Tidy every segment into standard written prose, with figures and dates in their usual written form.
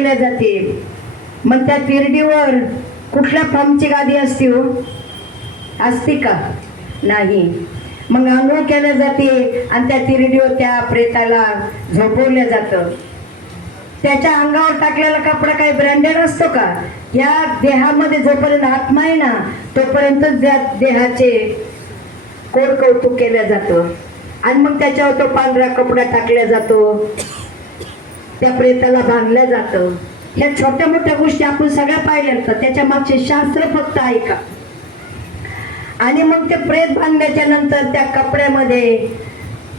केल्या जाते. मग त्या तिरडीवर कुठल्या फॉर्मची गादी असते हो? असते का? नाही. मग आंघोळ केल्या जाते आणि त्या तिरडीवर त्या प्रेताला झोपवलं जातं. त्याच्या अंगावर टाकलेला कपडा काही ब्रँडेड असतो का? या देहामध्ये जोपर्यंत आत्मा आहे ना तोपर्यंत त्या देहाचे कोड कौतुक केलं जातं. आणि मग त्याच्यावर तो पांढरा कपडा टाकला जातो, त्या प्रेताला बांधलं जातं. ह्या छोट्या मोठ्या गोष्टी आपण सगळ्या पाहिल्या असतात, त्याच्या मागचे शास्त्र फक्त ऐका. आणि मग ते प्रेत बांधल्याच्या नंतर त्या कपड्यामध्ये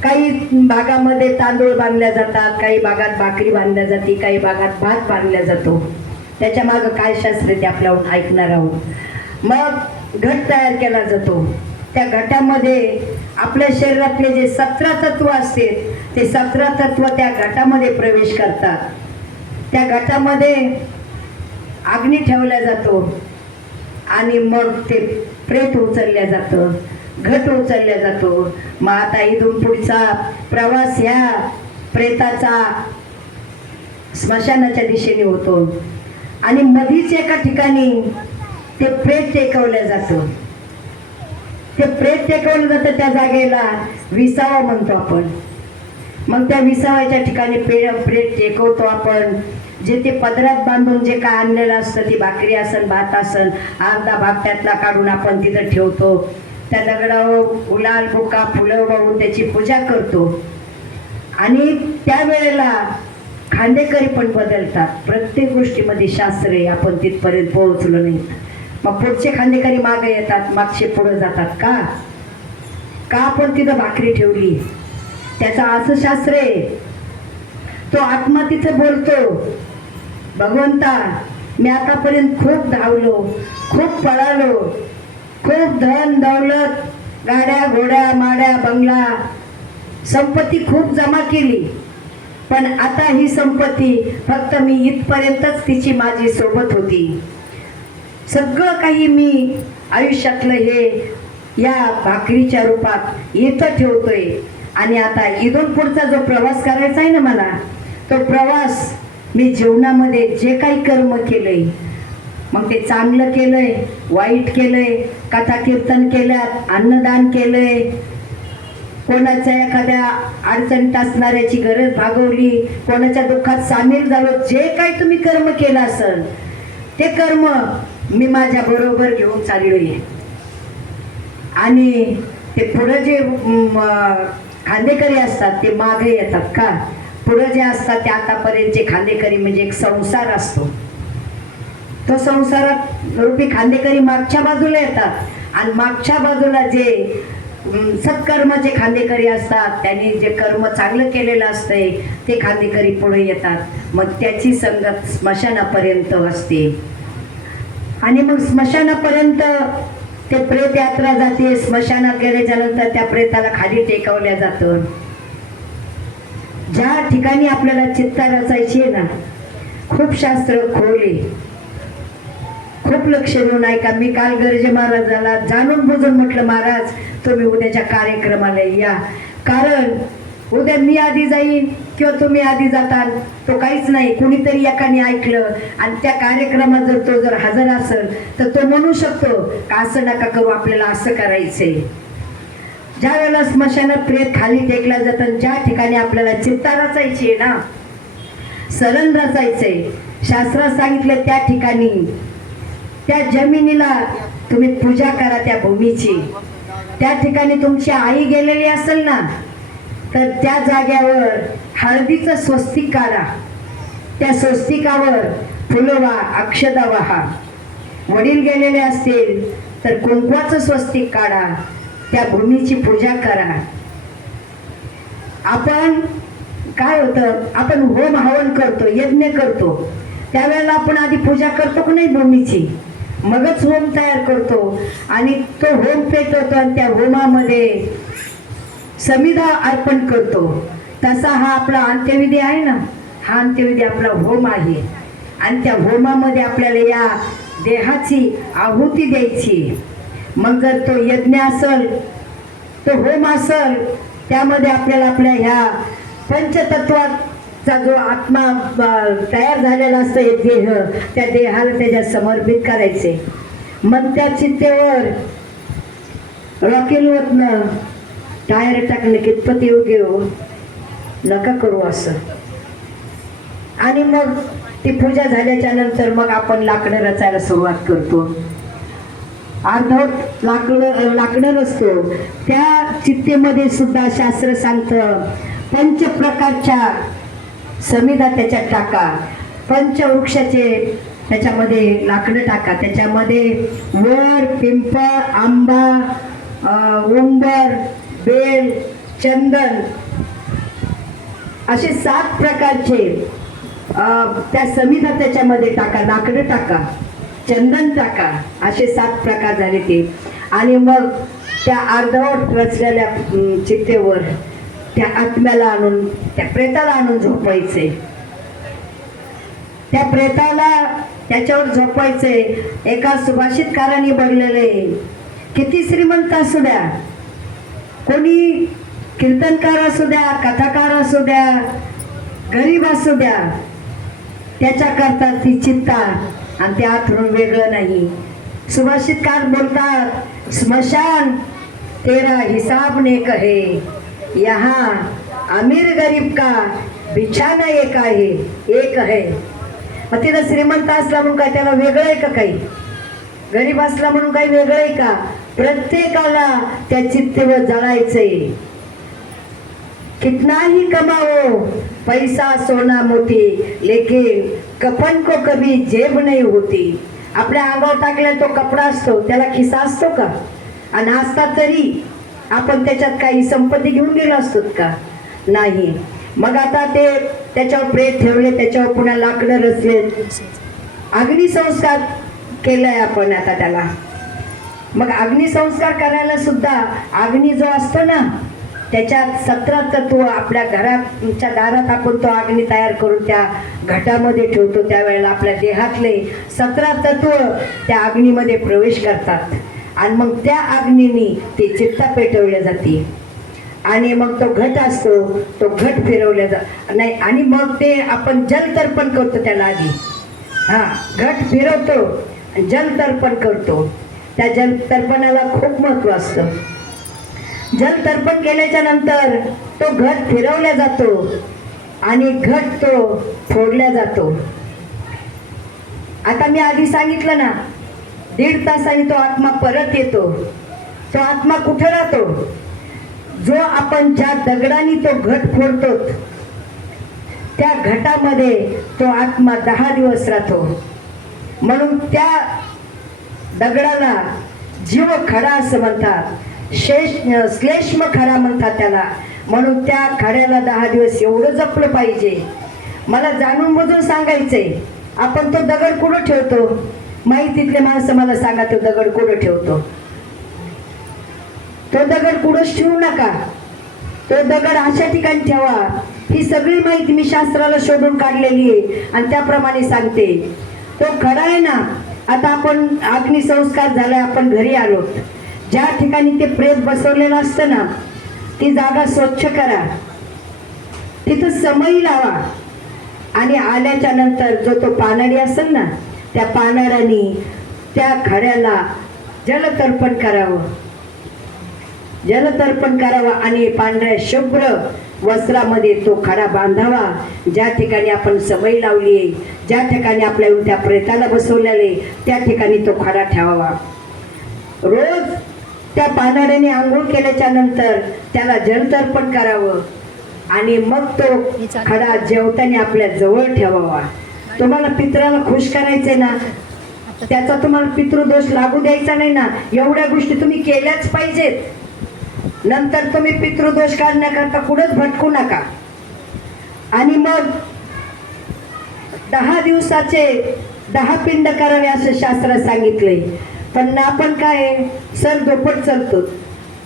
काही भागामध्ये तांदूळ बांधल्या जातात, काही भागात भाकरी बांधल्या जाते, काही भागात भात बांधला जातो. त्याच्या मागं काय शास्त्र ते आपल्याहून ऐकणार आहोत. मग घट तयार केला जातो. त्या घटामध्ये आपल्या शरीरातले जे 17 तत्व असते ते 17 तत्व त्या घटामध्ये प्रवेश करतात. त्या घटामध्ये अग्नी ठेवला जातो आणि मग ते प्रेत उचलल्या जातं, घट उचलल्या जातो. मग आता इथून पुढचा प्रवास ह्या प्रेताचा स्मशानाच्या दिशेने होतो. आणि मधीच एका ठिकाणी ते प्रेत टेकवलं जातं. ते प्रेत टेकवलं जातं त्या जागेला विसावा म्हणतो आपण. मग त्या विसाव्याच्या ठिकाणी प्रेत टेकवतो आपण. जे ते पदरात बांधून जे काय आणलेलं असतं, ती भाकरी असन भात असन, अर्धा भाग त्यातला काढून आपण तिथं ठेवतो. त्या दगडावर गुलाल बुका फुलं वाहून त्याची पूजा करतो. आणि त्यावेळेला खांडेकरी पण बदलतात. प्रत्येक गोष्टीमध्ये शास्त्र आहे, आपण तिथपर्यंत पोहोचलो नाही. मग पुढचे खांडेकरी मागे येतात, मागचे पुढे जातात. का आपण तिथं भाकरी ठेवली? त्याचं असं शास्त्र आहे. तो आत्मा तिथं बोलतो, भगवंता मी आतापर्यंत खूप धावलो, खूप पळालो, खूप धन दौलत, गाड्या घोड्या माड्या बंगला संपत्ती खूप जमा केली, पण आता ही संपत्ती फक्त मी इथपर्यंतच तिची माझी सोबत होती. सगळं काही मी आयुष्यातलं हे या भाकरीच्या रूपात इथं ठेवतोय. आणि आता इथून पुढचा जो प्रवास करायचा आहे ना मला, तो प्रवास मी जीवनामध्ये जे काही कर्म केलंय, मग ते चांगलं केलंय, वाईट केलंय, कथा कीर्तन केल्यात, अन्नदान केलंय, कोणाच्या एखाद्या अडचणीत असणाऱ्याची गरज भागवली, कोणाच्या दुःखात सामील झालो, जे काही तुम्ही कर्म केलं असेल ते कर्म मी माझ्या बरोबर घेऊन चाललोय. आणि ते पुढे जे खांदेकरी असतात ते मागे येतात. का? पुढे जे असतात ते आतापर्यंतचे खांदेकरी म्हणजे एक संसार असतो, तो संसारात रूपी खांदेकरी मागच्या बाजूला येतात. आणि मागच्या बाजूला जे सत्कर्माचे खांदेकरी असतात, त्यांनी जे कर्म चांगलं केलेलं असतंय ते खांदेकरी पुढे येतात. मग त्याची संगत स्मशानापर्यंत असते. आणि मग स्मशानापर्यंत ते प्रेत यात्रा जाते. स्मशानात गेल्याच्या नंतर त्या प्रेताला खाली टेकवल्या जातं. ज्या ठिकाणी आपल्याला चित्ता रचायची आहे ना, खूप शास्त्र खोले, खूप लक्ष देऊन ऐका. मी काल गर्जे महाराजाला जाणून बुजून म्हटलं, महाराज तुम्ही उद्याच्या कार्यक्रमाला या, कारण उद्या मी आधी जाईन किंवा तुम्ही आधी जाताल तो काहीच नाही. कुणीतरी एकाने ऐकलं आणि त्या कार्यक्रमात जर तो जर हजर असेल तर तो म्हणू शकतो का असं नका करू, आपल्याला असं करायचंय. ज्या वेळेला स्मशानात प्रेत खाली टेकला जातं, ज्या ठिकाणी आपल्याला चित्ता रचायची आहे ना, सरण रचायचंय, शास्त्रात सांगितलं त्या ठिकाणी त्या जमिनीला तुम्ही पूजा करा, त्या भूमीची. त्या ठिकाणी तुमची आई गेलेली असेल ना, तर त्या जाग्यावर हळदीचं स्वस्तिक काढा. त्या स्वस्तिकावर फुलवा, अक्षता वाहा. वडील गेलेले असतील तर कुंकवाचं स्वस्तिक काढा, त्या भूमीची पूजा करा. आपण काय होतं, आपण होम हवन करतो, यज्ञ करतो, त्यावेळेला आपण आधी पूजा करतो की नाही भूमीची, मगच होम तयार करतो आणि तो होम पेटवतो आणि त्या होमामध्ये समिधा अर्पण करतो. तसा हा आपला अंत्यविधी आहे ना, हा अंत्यविधी आपला होम आहे. आणि त्या होमामध्ये आपल्याला या देहाची आहुती द्यायची. मग जर तो यज्ञ असेल, तो होम असेल, त्यामध्ये आपल्याला आपल्या ह्या पंचतत्वात चा जो आत्मा तयार झालेला असतो हे देह, त्या देहाला त्याच्या समर्पित करायचे. मन त्या चित्तेवर रॉकेलवरनं टायर टाकणं कितपत योग्य हो, नका करू असं. आणि मग ती पूजा झाल्याच्या नंतर मग आपण लाकडं रचायला सुरुवात करतो. अर्धवट लाकडं रचतो. त्या चित्तेमध्ये सुद्धा शास्त्र सांगतं पंच प्रकारच्या समिधा त्याच्यात टाका, पंचवृक्षाचे त्याच्यामध्ये लाकडं टाका. त्याच्यामध्ये वर, पिंपळ, आंबा, उंबर, बेल, चंदन असे 7 प्रकारचे त्या समिधा त्याच्यामध्ये टाका, लाकडं टाका, चंदन टाका. असे 7 प्रकार झाले ते. आणि मग त्या अर्धवट रचलेल्या चित्तेवर त्या आत्म्याला आणून, त्या प्रेताला आणून झोपायचे. त्या प्रेताला त्याच्यावर झोपायचे. एका सुभाषितकाराने बोललेले, किती श्रीमंत असू द्या, कोणी कीर्तनकार असू द्या, कथाकार असू द्या, गरीब असू द्या, त्याच्याकरता ती चित्ता आणि ते आथरून वेगळं नाही. सुभाषितकार बोलतात, स्मशान तेरा हिसाब ने कहे, यहाँ अमीर गरीब का बिछाना एक आहे, एक आहे. मग तिथं श्रीमंत असला म्हणून काय त्याला वेगळं आहे का काही, गरीब असला म्हणून काही वेगळं आहे का? प्रत्येकाला त्या चित्तेवर जळायचंय. कितना ही कमाओ पैसा सोना मोठी, लेकिन कफन को कभी जेब नहीं होती. आपल्या अंगावर टाकल्या तो कपडा असतो, त्याला खिसा असतो का? आणि असता तरी आपण त्याच्यात काही संपत्ती घेऊन गेलो असतो का? नाही. मग आता ते त्याच्यावर प्रेत ठेवले, त्याच्यावर पुन्हा लाकडं रचले, अग्निसंस्कार केलाय आपण आता त्याला. मग अग्निसंस्कार करायला सुद्धा अग्नी जो असतो ना, त्याच्यात 17 तत्व आपल्या घराच्या दारात आपण तो अग्नी तयार करून त्या घटामध्ये ठेवतो. त्यावेळेला आपल्या देहातले 17 तत्व त्या अग्नीमध्ये प्रवेश करतात. आणि मग त्या अग्नीने ती चित्ता पेटवल्या जाते. आणि मग तो घट असतो, तो घट फिरवल्या नाही. आणि मग ते आपण जलतर्पण करतो त्याला आधी. घट फिरवतो, जलतर्पण करतो. त्या जलतर्पणाला खूप महत्व असतं. जलतर्पण केल्याच्या नंतर तो घट फिरवला जातो आणि घट तो फोडला जातो. आता मी आधी सांगितलं ना, 1.5 तासांनी तो आत्मा परत येतो. तो आत्मा कुठे राहतो? जो आपण ज्या दगडाने तो घट फोडतो त्या घटामध्ये तो आत्मा 10 दिवस राहतो. म्हणून त्या दगडाला जीव खडा असं म्हणतात, श्लेष्म खडा म्हणतात त्याला. म्हणून त्या खड्याला 10 दिवस एवढं जपलं पाहिजे. मला जाणून बुजून सांगायचंय, आपण तो दगड कुठं ठेवतो? माहितीतले माणसं मला सांगा, तो दगड कुठं ठेवतो? तो दगड कुठंच ठेवू नका. तो दगड अशा ठिकाणी ठेवा. ही सगळी माहिती मी शास्त्राला शोधून काढलेली आहे आणि त्याप्रमाणे सांगते. तो खडा आहे ना, आता आपण अग्निसंस्कार झाला, आपण घरी आलो, ज्या ठिकाणी ते प्रेत बसवलेलं असतं ना, ती जागा स्वच्छ करा, तिथं समई लावा. आणि आल्याच्या नंतर जो तो पानाडी असेल ना, त्या पानाडाने त्या खड्याला जलतर्पण करावं, जलतर्पण करावं. आणि पांढऱ्या शुभ्र वस्त्रामध्ये तो खडा बांधावा. ज्या ठिकाणी आपण समई लावली आहे, ज्या ठिकाणी आपल्या त्या प्रेताला बसवलेले, त्या ठिकाणी तो खडा ठेवावा. रोज त्या पानाड्याने आंघोळ केल्याच्या नंतर त्याला जलतर्पण करावं. आणि मग तो खडा जेवताना आपल्या जवळ ठेवावा. तुम्हाला पितराला खुश करायचंय ना, त्याचा तुम्हाला पितृदोष लागू द्यायचा नाही ना, एवढ्या गोष्टी तुम्ही केल्याच पाहिजेत. नंतर तुम्ही पितृदोष काढण्याकरता कुठंच भटकू नका. आणि मग 10 दिवसाचे 10 पिंड करावे असं शास्त्रात सांगितलंय. पण आपण काय सर दोपट चालतो,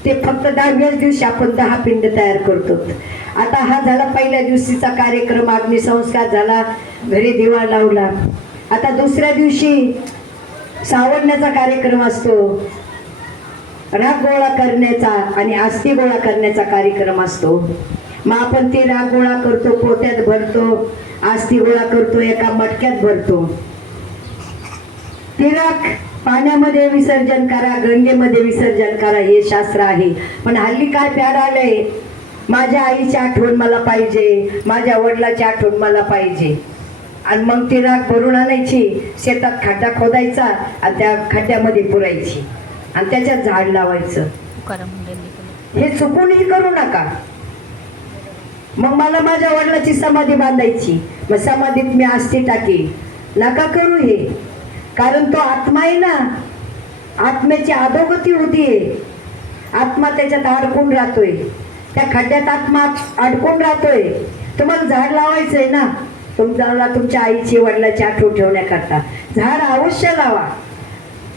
ते फक्त 10व्याच दिवशी आपण 10 पिंड तयार करतो. आता हा झाला पहिल्या दिवशीचा कार्यक्रम, अग्निसंस्कार झाला, घरी दिवा लावला. आता दुसऱ्या दिवशी सावरण्याचा कार्यक्रम असतो, राख गोळा करण्याचा आणि अस्थी गोळा करण्याचा कार्यक्रम असतो. मग आपण ती राख गोळा करतो, पोत्यात भरतो, आस्ती गोळा करतो, एका मटक्यात भरतो. ती राख पाण्यामध्ये विसर्जन करा, गंगेमध्ये विसर्जन करा, हे शास्त्र आहे. पण हल्ली काय प्यार आलंय, माझ्या आईची आठवण मला पाहिजे, माझ्या वडिलाची आठवण मला पाहिजे. आणि मग ती राख भरून आणायची, शेतात खड्डा खोदायचा आणि त्या खड्ड्यामध्ये पुरायची आणि त्याच्यात झाड लावायचं. हे चुकूनही करू नका. मग मला माझ्या वडिलाची समाधी बांधायची, मग समाधीत मी आस्ती टाकेल, नका करू हे. कारण तो आत्मा आहे ना, आत्म्याची अधोगती होतीये. आत्मा त्याच्यात अडकून राहतोय, त्या खड्ड्यात आत्मा अडकून राहतोय. तुम्हाला झाड लावायचंय ना, तुम्हाला तुमच्या आईची वडिलाची आठवण ठेवण्याकरता झाड अवश्य लावा.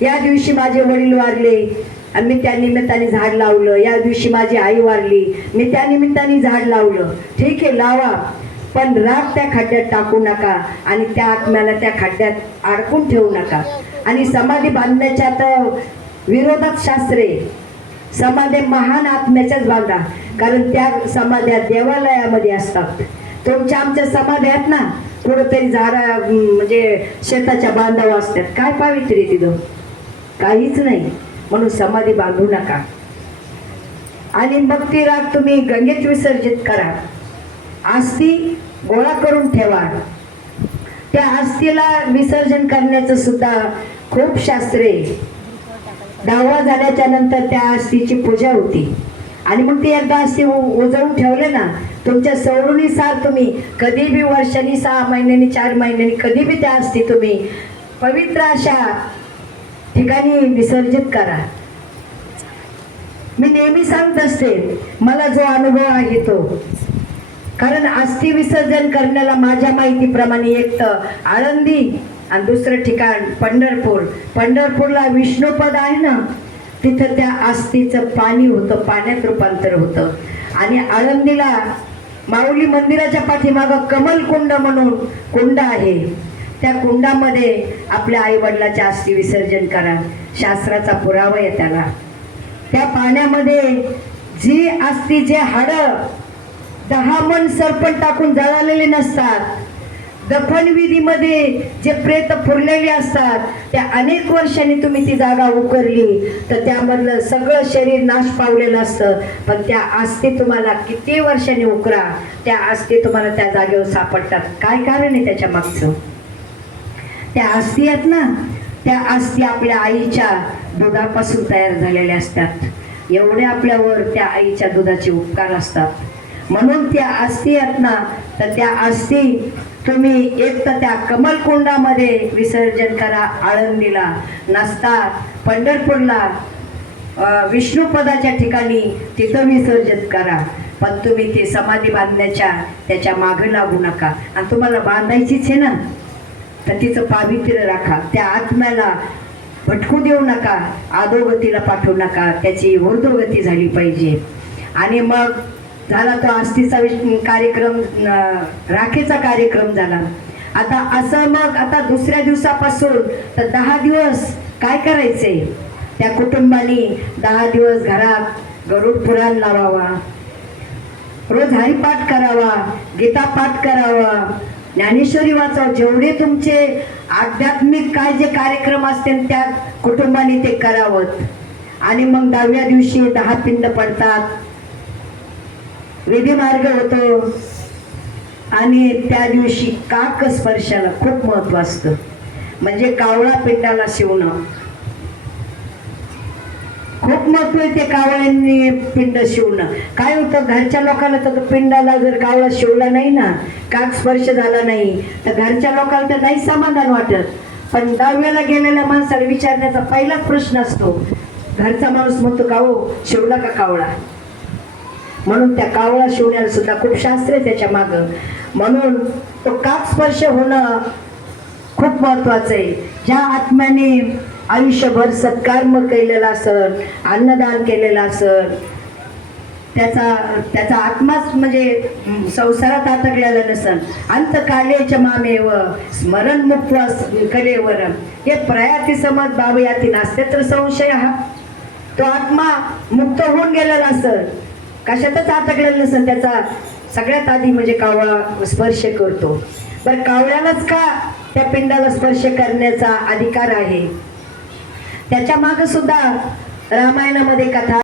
या दिवशी माझे वडील वारले आणि मी त्या निमित्ताने झाड लावलं, या दिवशी माझी आई वारली, मी त्या निमित्ताने झाड लावलं. ठीक आहे, लावा, पण राख त्या खड्ड्यात टाकू नका आणि त्या आत्म्याला त्या खड्ड्यात अडकून ठेवू नका. आणि समाधी बांधण्याच्या तर विरोधात शास्त्रे, समाधी महान आत्म्याच्याच बांधा, कारण त्या समाध्या देवालयामध्ये असतात. तुमच्या आमच्या समाध्या आहेत ना, कुठंतरी झाडा म्हणजे शेताच्या बांधावा असतात, काय पावित्र्य तिथं, काहीच नाही. म्हणून समाधी बांधू नका. आणि मग ती राख तुम्ही गंगेत विसर्जित करा. आस्ती गोळा करून ठेवा. त्या आस्तीला विसर्जन करण्याचं सुद्धा खूप शास्त्रे. 10वा झाल्याच्या नंतर त्या आस्तीची पूजा होती आणि मग ती एकदा आस्ती उजळून ठेवले ना, तुमच्या सवडीनुसार तुम्ही कधी बी वर्षांनी, 6 महिन्यांनी, 4 महिन्यांनी, कधी बी त्या आस्ती तुम्ही पवित्र अशा ठिकाणी विसर्जित करा. मी नेहमी सांगत असते, मला जो अनुभव आहे तो, कारण अस्थि विसर्जन करण्याला माझ्या माहितीप्रमाणे एक तर आळंदी आणि दुसरं ठिकाण पंढरपूर. पंढरपूरला विष्णुपद आहे ना, तिथं त्या अस्थीचं पाणी होतं, पाण्यात रूपांतर होतं. आणि आळंदीला माऊली मंदिराच्या पाठीमागं कमल कुंड म्हणून कुंड आहे, त्या कुंडामध्ये आपल्या आई वडिलाच्या अस्थि विसर्जन करा. शास्त्राचा पुरावा आहे त्याला. त्या पाण्यामध्ये जी अस्थि, जे हाडं 10 मन सरपण टाकून जळालेले नसतात, दफनविधीमध्ये जे प्रेत पुरलेले असतात, त्या अनेक वर्षांनी तुम्ही ती जागा उकरली तर त्यामधलं सगळं शरीर नाश पावलेलं असतं. पण त्या अस्थी तुम्हाला किती वर्षांनी उकरा, त्या अस्थी तुम्हाला त्या जागेवर सापडतात. काय कारण आहे त्याच्या मागचं? त्या अस्थी आहेत ना, त्या अस्थी आपल्या आईच्या दुधापासून तयार झालेल्या असतात. एवढे आपल्यावर त्या आईच्या दुधाचे उपकार असतात. म्हणून त्या अस्थी आहेत ना, तर त्या अस्थी तुम्ही एक तर त्या कमलकुंडामध्ये विसर्जन करा, आळंदीला नसता पंढरपूरला विष्णुपदाच्या ठिकाणी तिथं विसर्जित करा. पण तुम्ही ते समाधी बांधण्याच्या त्याच्या मागे लागू नका. आणि तुम्हाला बांधायचीच आहे ना, तर तिचं पावित्र्य राखा. त्या आत्म्याला भटकू देऊ नका, अधोगतीला पाठवू नका, त्याची ऊर्ध्वगती झाली पाहिजे. आणि मग झाला तो आस्थीचा कार्यक्रम, राखेचा कार्यक्रम झाला. आता असं मग आता दुसऱ्या दिवसापासून तर 10 दिवस काय करायचे, त्या कुटुंबानी 10 दिवस घरात गरुड पुराण लावावा, रोज हरिपाठ करावा, गीता पाठ करावा, ज्ञानेश्वरी वाचावं. जेवढे तुमचे आध्यात्मिक काय जे कार्यक्रम असतील त्या कुटुंबाने ते करावं. आणि मग 10व्या दिवशी 10 पिंड पडतात, विधी मार्ग होतो. आणि त्या दिवशी काक स्पर्शाला खूप महत्व असतं, म्हणजे कावळा पिंडाला शिवणं खूप महत्व आहे. ते कावळ्यांनी पिंड शिवणं काय होतं, घरच्या लोकांना तर पिंडाला जर कावळा शिवला नाही ना, काक स्पर्श झाला नाही तर घरच्या लोकांना तर नाही समाधान वाटत. पण 10व्याला गेलेल्या माणसाला विचारण्याचा पहिलाच प्रश्न असतो, घरचा माणूस म्हणतो का हो शिवला का कावळा. म्हणून त्या कावळा शिवण्याला सुद्धा खूप शास्त्र आहे त्याच्या मागं. म्हणून तो काक स्पर्श होणं खूप महत्वाचं आहे. ज्या आत्म्याने आयुष्यभर सत्कर्म केलेला असेल, अन्नदान केलेलं असेल, त्याचा आत्माच म्हणजे संसारात अटकलेला नसेल. अंतकालेच्या मामेव स्मरण मुक्त कलेवर हे प्रयाती समज बाबा याती नास्ते तर संशय हा. तो आत्मा मुक्त होऊन गेलेला असेल, कशातच अटकलेला नसेल, त्याचा सगळ्यात आधी म्हणजे कावळा स्पर्श करतो. बरं, कावळ्यालाच का त्या पिंडाला स्पर्श करण्याचा अधिकार आहे? त्याच्या मागे सुद्धा रामायणामध्ये कथा